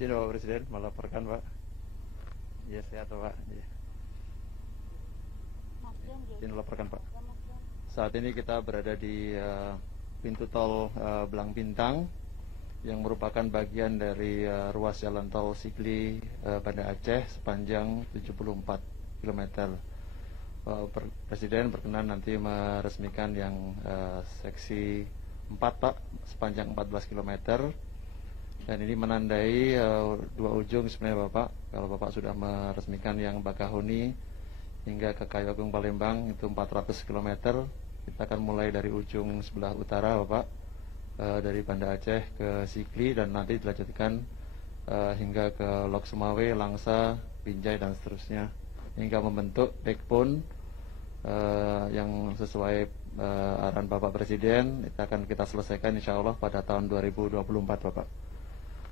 Izin Bapak Presiden melaporkan Pak. Ya sehat Pak. Ya. Izin melaporkan Pak. Saat ini kita berada di pintu tol Belang Bintang yang merupakan bagian dari ruas jalan tol Sigli Banda Aceh sepanjang 74 km. Presiden berkenan nanti meresmikan yang seksi 4 Pak, sepanjang 14 km. Dan ini menandai dua ujung sebenarnya Bapak. Kalau Bapak sudah meresmikan yang Bakahuni hingga ke Kayu Agung Palembang itu 400 km. Kita akan mulai dari ujung sebelah utara Bapak, dari Banda Aceh ke Sigli, dan nanti dilanjutkan hingga ke Lok Sumawe, Langsa, Binjai dan seterusnya, hingga membentuk backbone yang sesuai arahan Bapak Presiden. Itu akan kita selesaikan insya Allah pada tahun 2024 Bapak.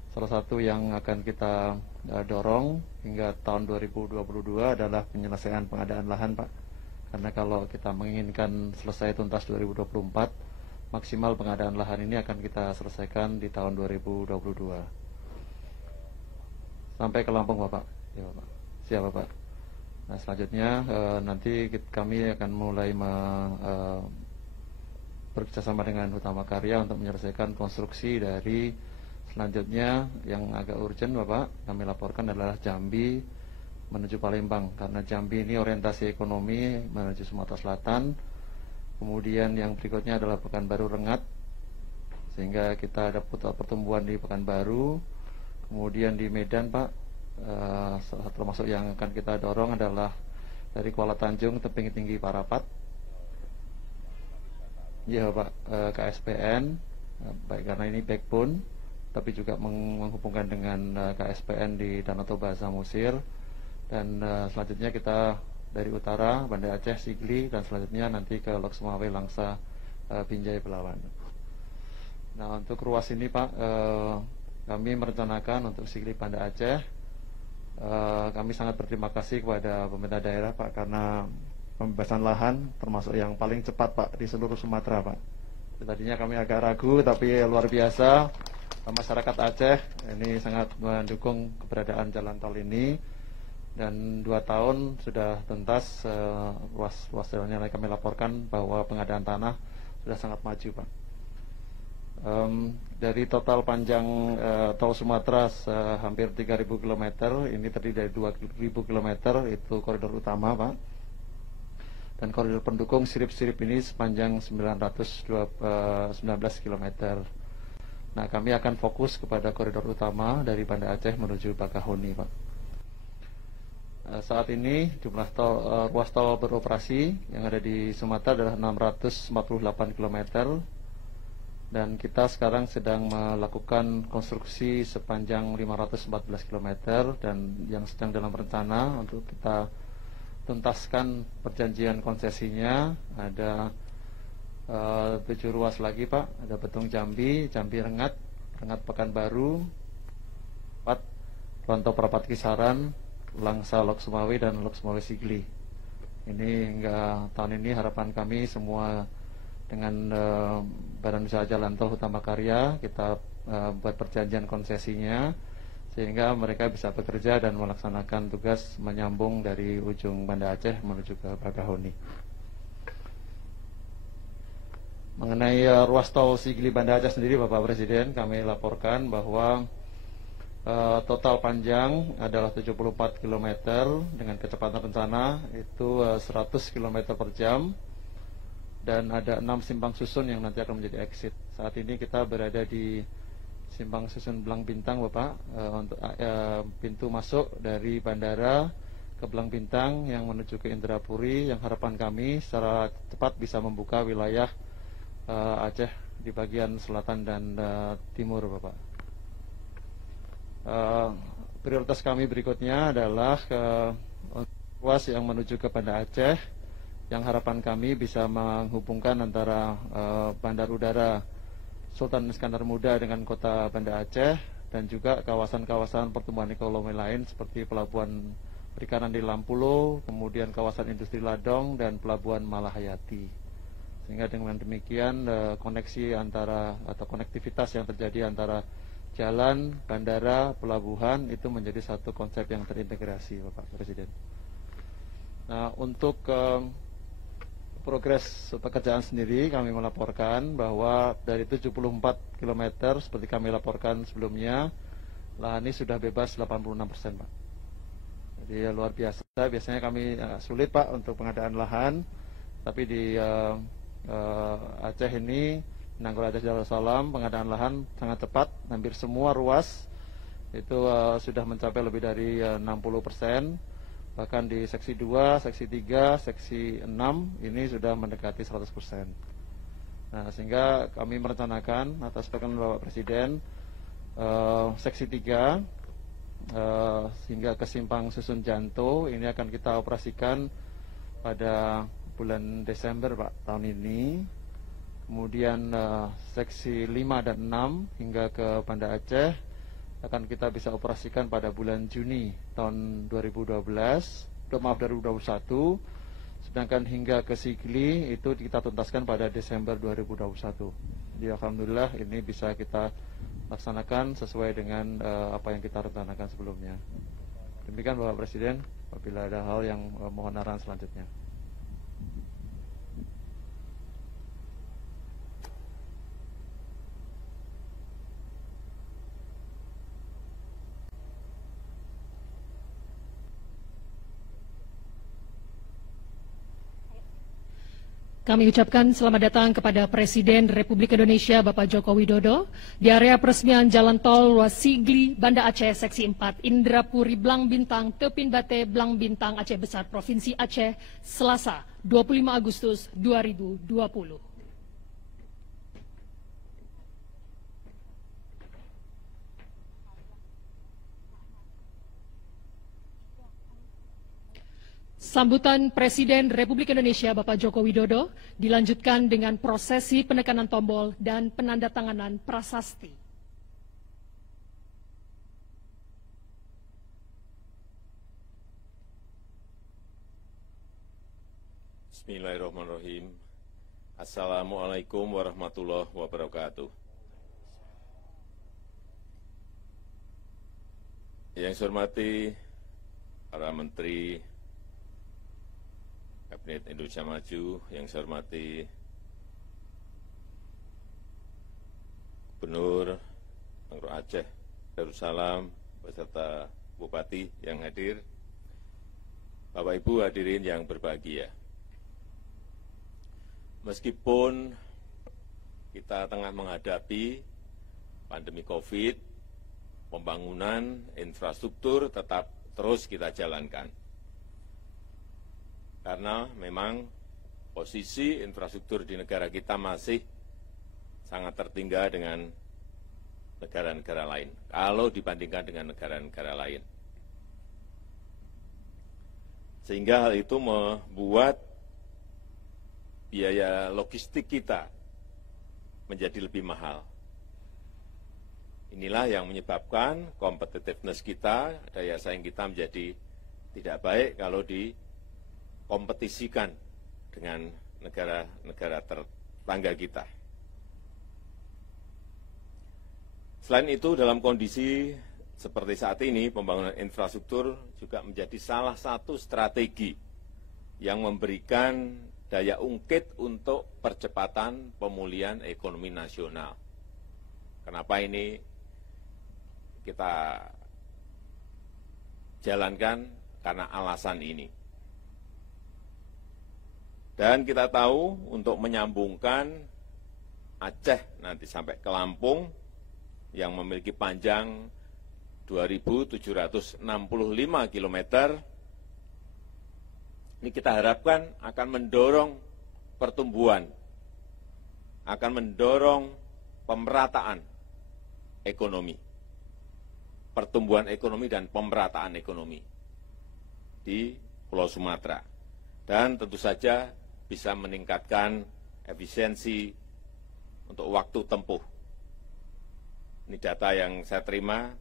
Salah satu yang akan kita dorong hingga tahun 2022 adalah penyelesaian pengadaan lahan Pak. Karena kalau kita menginginkan selesai tuntas 2024, maksimal pengadaan lahan ini akan kita selesaikan di tahun 2022. Sampai ke Lampung Bapak. Ya Bapak. Siap Bapak. Nah selanjutnya nanti kami akan mulai bekerjasama dengan Utama Karya untuk menyelesaikan konstruksi dari selanjutnya yang agak urgent Bapak, kami laporkan adalah Jambi menuju Palembang. Karena Jambi ini orientasi ekonomi menuju Sumatera Selatan. Kemudian yang berikutnya adalah Pekanbaru Rengat, sehingga kita ada pertumbuhan di Pekanbaru. Kemudian di Medan Pak, termasuk yang akan kita dorong adalah dari Kuala Tanjung Tebing Tinggi Parapat. Ya Pak, KSPN, baik karena ini backbone, tapi juga menghubungkan dengan KSPN di Danau Toba Samosir. Dan selanjutnya kita dari utara Banda Aceh Sigli, dan selanjutnya nanti ke Lok Sumawe, Langsa, Binjai, Belawan. Nah untuk ruas ini Pak, kami merencanakan untuk Sigli Banda Aceh, kami sangat berterima kasih kepada pemerintah daerah Pak, karena pembebasan lahan termasuk yang paling cepat Pak di seluruh Sumatera Pak. Tadinya kami agak ragu, tapi luar biasa masyarakat Aceh ini sangat mendukung keberadaan jalan tol ini, dan 2 tahun sudah tuntas. Ruas jalannya kami laporkan bahwa pengadaan tanah sudah sangat maju Pak. Dari total panjang tol Sumatera hampir 3.000 km, ini terdiri dari 2.000 km itu koridor utama Pak, dan koridor pendukung sirip-sirip ini sepanjang 19 km. Nah kami akan fokus kepada koridor utama dari Banda Aceh menuju Bakahuni Pak. Saat ini jumlah ruas tol beroperasi yang ada di Sumatera adalah 648 km, dan kita sekarang sedang melakukan konstruksi sepanjang 514 km, dan yang sedang dalam rencana untuk kita tuntaskan perjanjian konsesinya ada 7 ruas lagi Pak. Ada Betung Jambi, Jambi Rengat, Rengat Pekanbaru, 4 Rantau Perapat Kisaran, Langsa Lok Sumawe, dan Lok Sumawe Sigli. Ini hingga tahun ini harapan kami semua dengan Badan Usaha Jalan Tol Utama Karya kita buat perjanjian konsesinya, sehingga mereka bisa bekerja dan melaksanakan tugas menyambung dari ujung Banda Aceh menuju ke Bakahuni. Mengenai ruas tol Sigli Banda Aceh sendiri Bapak Presiden, kami laporkan bahwa total panjang adalah 74 km dengan kecepatan rencana itu 100 km per jam, dan ada 6 simpang susun yang nanti akan menjadi exit. Saat ini kita berada di simpang susun Belang Bintang Bapak, untuk pintu masuk dari bandara ke Belang Bintang yang menuju ke Indrapuri, yang harapan kami secara cepat bisa membuka wilayah Aceh di bagian selatan dan timur Bapak. Prioritas kami berikutnya adalah ruas yang menuju ke Banda Aceh, yang harapan kami bisa menghubungkan antara bandar udara Sultan Iskandar Muda dengan kota Banda Aceh, dan juga kawasan-kawasan pertumbuhan ekonomi lain seperti pelabuhan perikanan di Lampulo, kemudian kawasan industri Ladong, dan pelabuhan Malahayati. Sehingga dengan demikian koneksi antara atau konektivitas yang terjadi antara jalan, bandara, pelabuhan itu menjadi satu konsep yang terintegrasi, Bapak Presiden. Nah, untuk progres pekerjaan sendiri kami melaporkan bahwa dari 74 km seperti kami laporkan sebelumnya, lahan ini sudah bebas 86%, Pak. Jadi luar biasa. Biasanya kami sulit, Pak, untuk pengadaan lahan, tapi di Aceh ini, Nanggroe Aceh Darussalam, pengadaan lahan sangat cepat, hampir semua ruas itu sudah mencapai lebih dari 60%. Bahkan di seksi 2, seksi 3, seksi 6 ini sudah mendekati 100%. Nah, sehingga kami merencanakan atas perkenan Bapak Presiden seksi 3 hingga ke Simpang Susun Janto ini akan kita operasikan pada bulan Desember, Pak, tahun ini. Kemudian seksi 5 dan 6 hingga ke Banda Aceh akan kita bisa operasikan pada bulan Juni tahun 2021. Sedangkan hingga ke Sigli itu kita tuntaskan pada Desember 2021. Jadi alhamdulillah ini bisa kita laksanakan sesuai dengan apa yang kita rencanakan sebelumnya. Demikian Bapak Presiden, apabila ada hal yang mohon arahan selanjutnya. Kami ucapkan selamat datang kepada Presiden Republik Indonesia Bapak Joko Widodo di area peresmian Jalan Tol Ruas Sigli, Banda Aceh, Seksi 4, Indrapuri, Blang Bintang, Tepin Bate, Blang Bintang, Aceh Besar, Provinsi Aceh, Selasa, 25 Agustus 2020. Sambutan Presiden Republik Indonesia Bapak Joko Widodo dilanjutkan dengan prosesi penekanan tombol dan penandatanganan prasasti. Bismillahirrahmanirrahim. Assalamualaikum warahmatullahi wabarakatuh. Yang saya hormati para menteri Kabinet Indonesia Maju, yang saya hormati Gubernur Nanggroe Aceh Darussalam beserta Bupati yang hadir, Bapak Ibu hadirin yang berbahagia. Meskipun kita tengah menghadapi pandemi COVID, pembangunan infrastruktur tetap terus kita jalankan. Karena memang posisi infrastruktur di negara kita masih sangat tertinggal dengan negara-negara lain, kalau dibandingkan dengan negara-negara lain. Sehingga hal itu membuat biaya logistik kita menjadi lebih mahal. Inilah yang menyebabkan competitiveness kita, daya saing kita menjadi tidak baik kalau dikompetisikan dengan negara-negara tetangga kita. Selain itu, dalam kondisi seperti saat ini, pembangunan infrastruktur juga menjadi salah satu strategi yang memberikan daya ungkit untuk percepatan pemulihan ekonomi nasional. Kenapa ini kita jalankan? Karena alasan ini. Dan kita tahu untuk menyambungkan Aceh nanti sampai ke Lampung yang memiliki panjang 2.765 km, ini kita harapkan akan mendorong pertumbuhan, akan mendorong pemerataan ekonomi, pertumbuhan ekonomi dan pemerataan ekonomi di Pulau Sumatera. Dan tentu saja bisa meningkatkan efisiensi untuk waktu tempuh. Ini data yang saya terima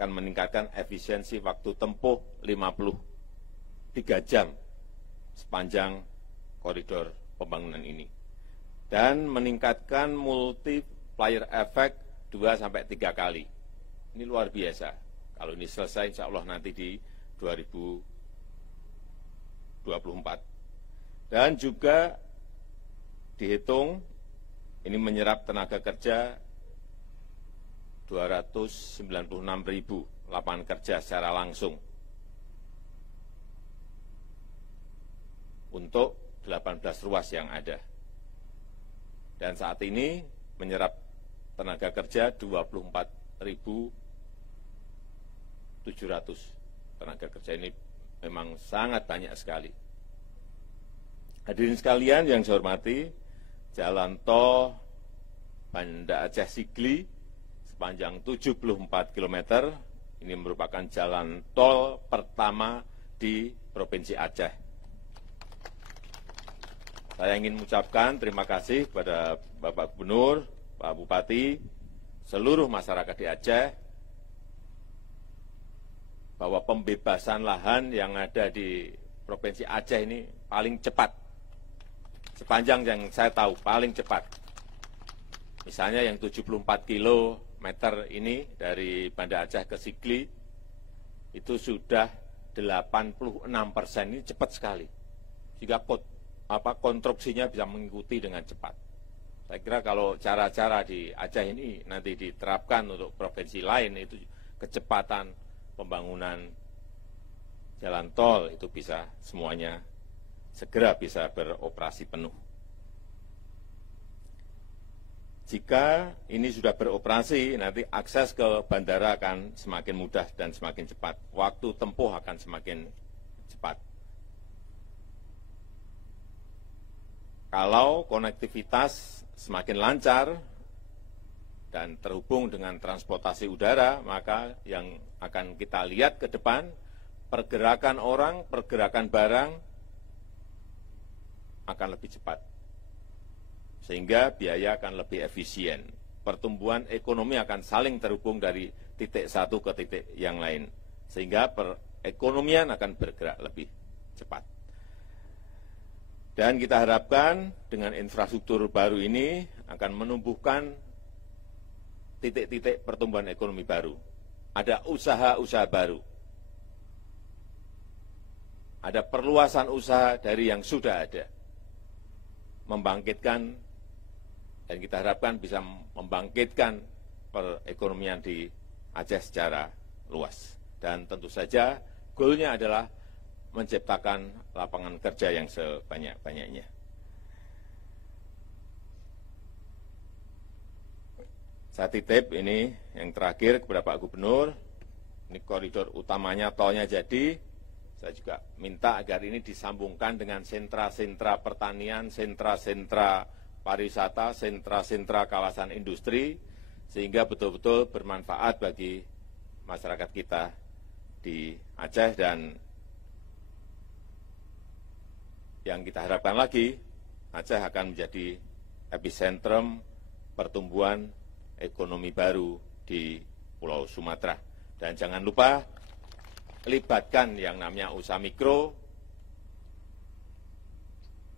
akan meningkatkan efisiensi waktu tempuh 53 jam sepanjang koridor pembangunan ini. Dan meningkatkan multiplier effect 2-3 kali Ini luar biasa. Kalau ini selesai, insya Allah nanti di 2024. Dan juga dihitung ini menyerap tenaga kerja 296.000 lapangan kerja secara langsung untuk 18 ruas yang ada. Dan saat ini menyerap tenaga kerja 24.700 tenaga kerja. Ini memang sangat banyak sekali. Hadirin sekalian yang saya hormati, jalan tol Banda Aceh Sigli sepanjang 74 km, ini merupakan jalan tol pertama di Provinsi Aceh. Saya ingin mengucapkan terima kasih kepada Bapak Gubernur, Pak Bupati, seluruh masyarakat di Aceh, bahwa pembebasan lahan yang ada di Provinsi Aceh ini paling cepat. Sepanjang yang saya tahu, paling cepat. Misalnya yang 74 kilometer ini dari Banda Aceh ke Sigli, itu sudah 86%, ini cepat sekali. Sehingga konstruksinya bisa mengikuti dengan cepat. Saya kira kalau cara-cara di Aceh ini nanti diterapkan untuk provinsi lain, itu kecepatan pembangunan jalan tol itu bisa semuanya segera bisa beroperasi penuh. Jika ini sudah beroperasi, nanti akses ke bandara akan semakin mudah dan semakin cepat. Waktu tempuh akan semakin cepat. Kalau konektivitas semakin lancar dan terhubung dengan transportasi udara, maka yang akan kita lihat ke depan, pergerakan orang, pergerakan barang akan lebih cepat. Sehingga biaya akan lebih efisien. Pertumbuhan ekonomi akan saling terhubung dari titik satu ke titik yang lain. Sehingga perekonomian akan bergerak lebih cepat. Dan kita harapkan dengan infrastruktur baru ini akan menumbuhkan titik-titik pertumbuhan ekonomi baru. Ada usaha-usaha baru. Ada perluasan usaha dari yang sudah ada. Membangkitkan, dan kita harapkan bisa membangkitkan perekonomian di Aceh secara luas. Dan tentu saja goalnya adalah menciptakan lapangan kerja yang sebanyak-banyaknya. Saya titip ini yang terakhir kepada Pak Gubernur, ini koridor utamanya tolnya jadi. Saya juga minta agar ini disambungkan dengan sentra-sentra pertanian, sentra-sentra pariwisata, sentra-sentra kawasan industri, sehingga betul-betul bermanfaat bagi masyarakat kita di Aceh. Dan yang kita harapkan lagi, Aceh akan menjadi epicentrum pertumbuhan ekonomi baru di Pulau Sumatera. Dan jangan lupa, libatkan yang namanya usaha mikro,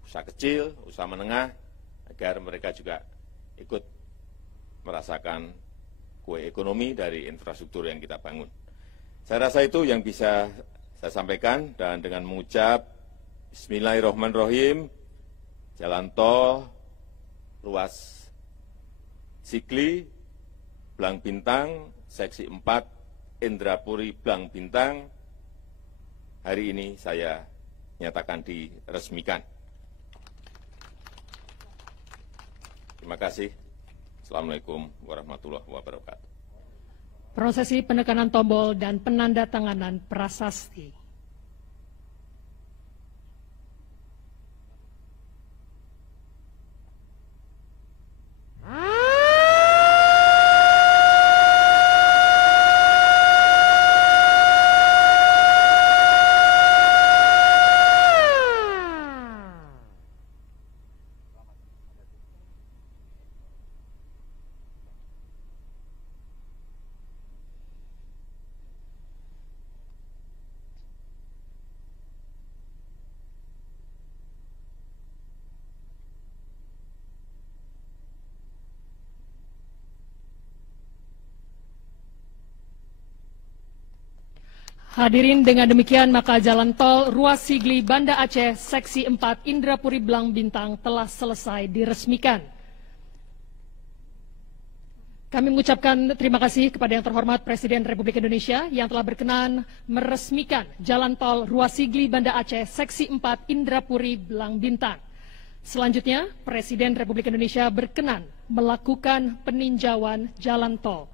usaha kecil, usaha menengah, agar mereka juga ikut merasakan kue ekonomi dari infrastruktur yang kita bangun. Saya rasa itu yang bisa saya sampaikan, dan dengan mengucap Bismillahirrahmanirrahim, jalan tol ruas Sigli, Blang Bintang, seksi 4, Indrapuri Blang Bintang, hari ini saya nyatakan diresmikan. Terima kasih. Assalamualaikum warahmatullahi wabarakatuh. Prosesi penekanan tombol dan penandatanganan prasasti. Hadirin, dengan demikian maka jalan tol Ruas Sigli Banda Aceh Seksi 4 Indrapuri Blang Bintang telah selesai diresmikan. Kami mengucapkan terima kasih kepada yang terhormat Presiden Republik Indonesia yang telah berkenan meresmikan jalan tol Ruas Sigli Banda Aceh Seksi 4 Indrapuri Blang Bintang. Selanjutnya, Presiden Republik Indonesia berkenan melakukan peninjauan jalan tol.